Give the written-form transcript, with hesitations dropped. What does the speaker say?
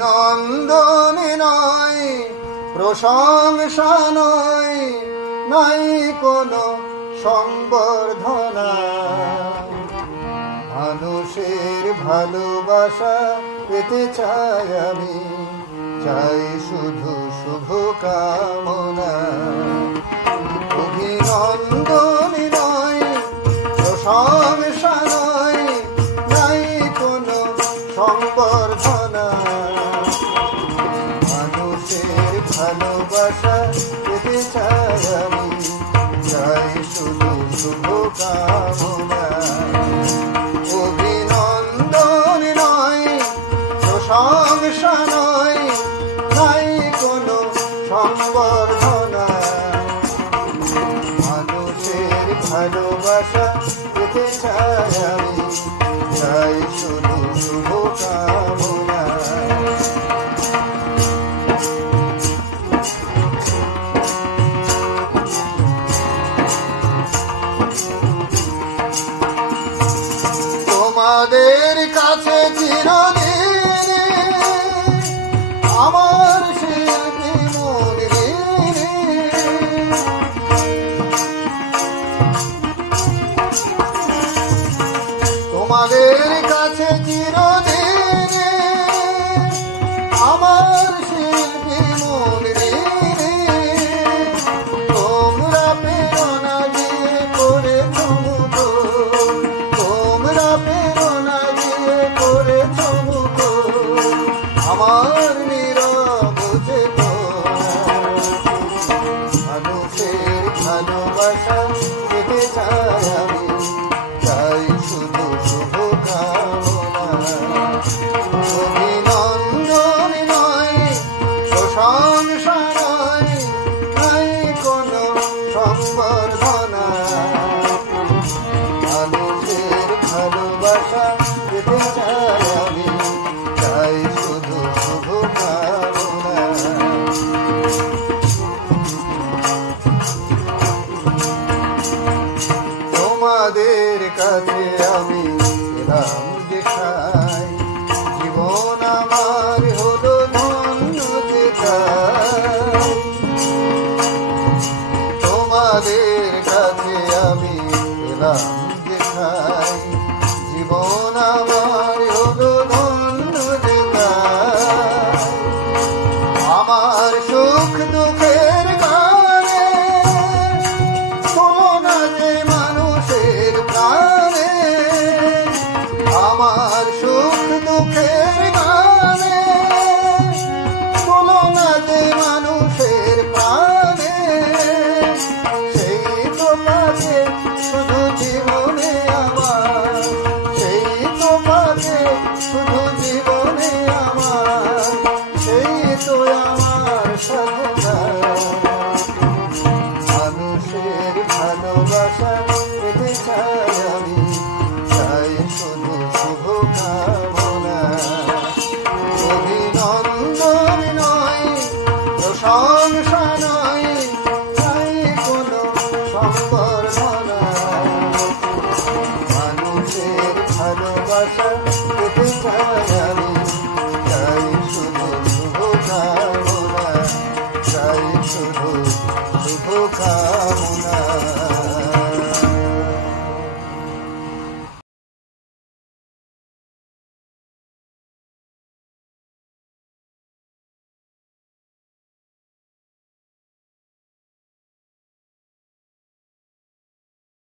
নন্দনে নয়, প্রশংসা নয়, নাই কোনো সংবর্ধনা। মানুষের ভালোবাসা পেতে চাই আমি, চাই শুধু শুভ কামনা। অভিনন্দনে নয়, প্রশংসা নয়, নাই কোনো সংবর্ধনা। মানুষের ভালোবাসা পেতে চাই আমি, চাই শুধু শুভ কামনা। অভিনন্দন নয়, প্রশংসা নয়, নাই কোনো সংবর্ধনা। মানুষের ভালোবাসা পেতে চাই আমি, চাই শুধু শুভ কামনা। তোমাদের কাছে চিরদিন আমার শিল্পী মন ঋণী। তোমাদের কাছে চিরদিন আমার শিল্পী মন ঋণী। তোমরা প্রেরণা দিয়ে করেছ মুখর, তোমরা প্রেরণা দিয়ে করেছ মুখর আমার নীরব যে